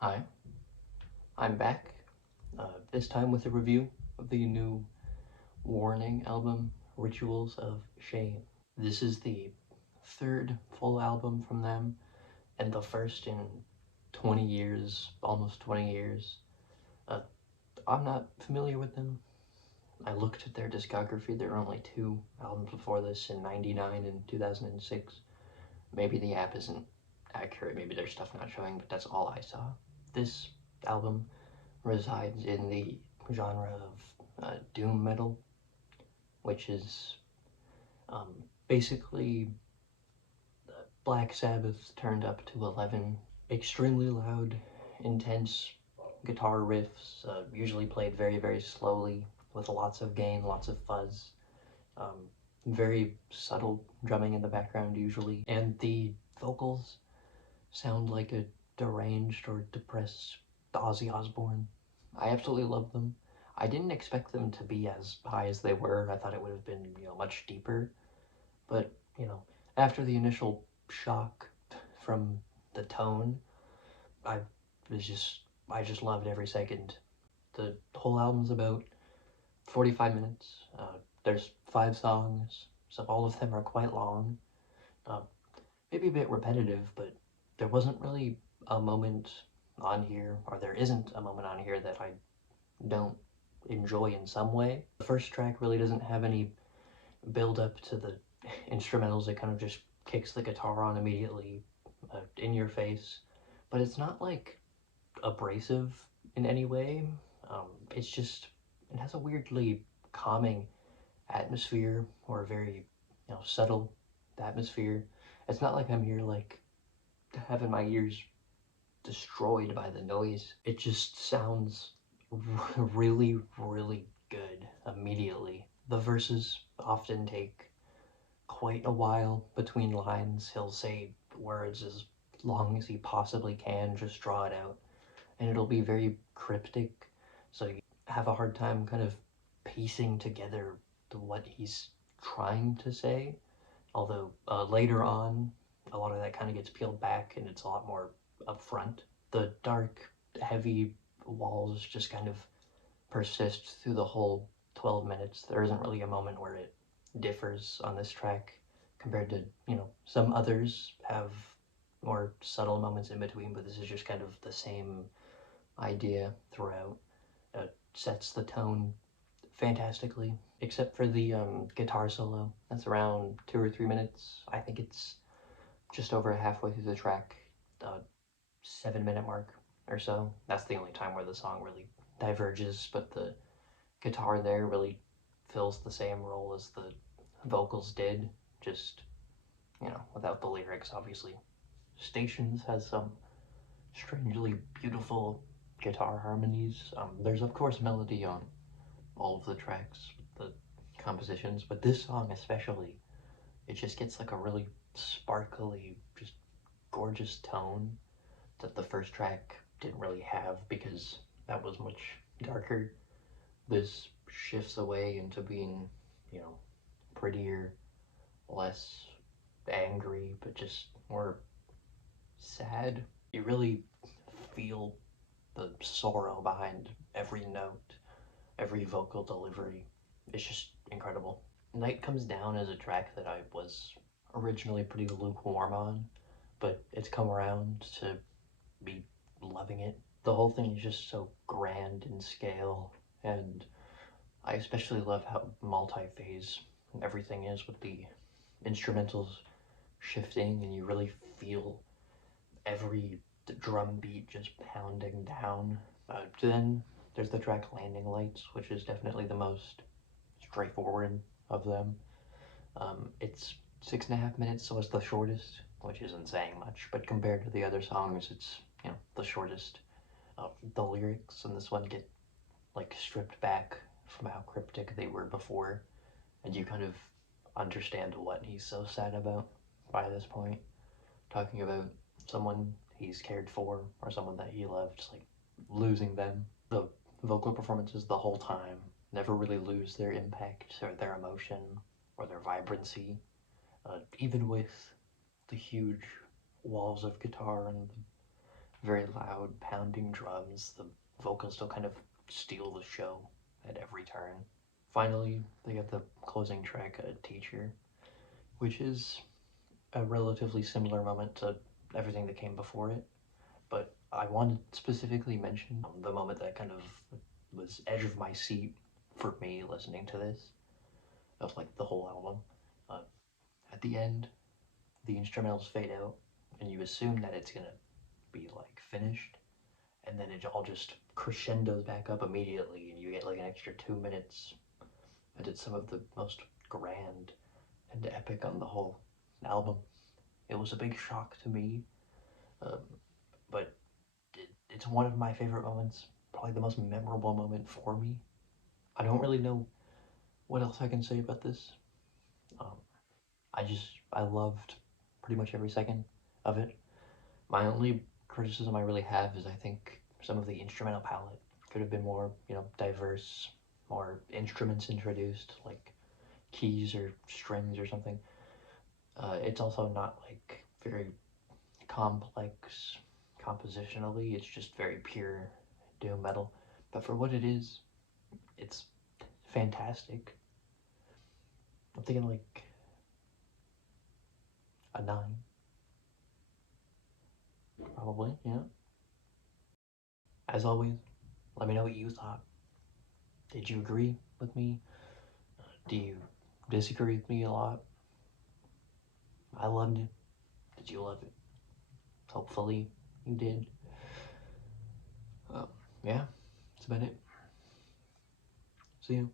Hi, I'm back, this time with a review of the new Warning album, Rituals of Shame. This is the third full album from them, and the first in 20 years, almost 20 years. Uh, I'm not familiar with them. I looked at their discography, there were only two albums before this in 99 and 2006. Maybe the app isn't accurate, maybe there's stuff not showing, but that's all I saw. This album resides in the genre of doom metal, which is um, basically Black Sabbath turned up to 11. Extremely loud, intense guitar riffs, usually played very, very slowly with lots of gain, lots of fuzz. Um, Very subtle drumming in the background usually, and the vocals sound like a deranged or depressed Ozzy Osbourne. I absolutely love them. I didn't expect them to be as high as they were. I thought it would have been, much deeper. But, after the initial shock from the tone, I was just, I just loved every second. The whole album's about 45 minutes. There's 5 songs, so all of them are quite long. Uh, Maybe a bit repetitive, but there wasn't really a moment on here, or there isn't a moment on here that I don't enjoy in some way. The first track really doesn't have any build up to the instrumentals. It kind of just kicks the guitar on immediately, in your face. But it's not like abrasive in any way. It's just, it has a weirdly calming atmosphere, or a very, subtle atmosphere. It's not like I'm here like having my ears destroyed by the noise. It just sounds really, really good immediately. The verses often take quite a while between lines. He'll say words as long as he possibly can, just draw it out, and it'll be very cryptic, so you have a hard time kind of piecing together what he's trying to say. Although later on, a lot of that kind of gets peeled back and it's a lot more upfront. The dark, heavy walls just kind of persist through the whole 12 minutes. There isn't really a moment where it differs on this track compared to, some others have more subtle moments in between, but this is just kind of the same idea throughout. It sets the tone fantastically, except for the guitar solo. That's around 2 or 3 minutes. I think it's just over halfway through the track, the 7 minute mark or so. That's the only time where the song really diverges, but the guitar there really fills the same role as the vocals did, just, without the lyrics, obviously. Stations has some strangely beautiful guitar harmonies. There's, of course, melody on all of the tracks, the compositions, but this song especially, it just gets like a really sparkly, just gorgeous tone that the first track didn't really have because that was much darker. This shifts away into being, you know, prettier, less angry, but just more sad. You really feel the sorrow behind every note, every vocal delivery. It's just incredible. Night Comes Down is a track that I was originally pretty lukewarm on, but it's come around to be loving it. The whole thing is just so grand in scale, and I especially love how multi-phase everything is with the instrumentals shifting, and you really feel every drum beat just pounding down. Then there's the track Landing Lights, which is definitely the most straightforward of them. It's 6.5 minutes, so it's the shortest, which isn't saying much, but compared to the other songs, it's, the shortest. The lyrics in this one get, like, stripped back from how cryptic they were before, and you kind of understand what he's so sad about by this point. Talking about someone he's cared for, or someone that he loved, like, losing them. The vocal performances the whole time never really lose their impact or their emotion or their vibrancy, even with the huge walls of guitar and very loud, pounding drums. The vocals still kind of steal the show at every turn. Finally, they got the closing track, Teacher, which is a relatively similar moment to everything that came before it. But I wanted to specifically mention the moment that kind of was edge of my seat for me listening to this, of like the whole album. Uh, at the end, the instrumentals fade out, and you assume that it's gonna be like finished, and then it all just crescendos back up immediately, and you get like an extra 2 minutes. And it's some of the most grand and epic on the whole album. It was a big shock to me, um, but it's one of my favorite moments, probably the most memorable moment for me. I don't really know what else I can say about this. Um, I loved pretty much every second of it. My only criticism I really have is I think some of the instrumental palette could have been more, diverse, more instruments introduced, like keys or strings or something. It's also not like very complex compositionally. It's just very pure doom metal. But for what it is, it's fantastic. I'm thinking like a 9, probably, yeah. As always, let me know what you thought. Did you agree with me? Do you disagree with me a lot? I loved it. Did you love it? Hopefully you did. Yeah, that's about it. See you.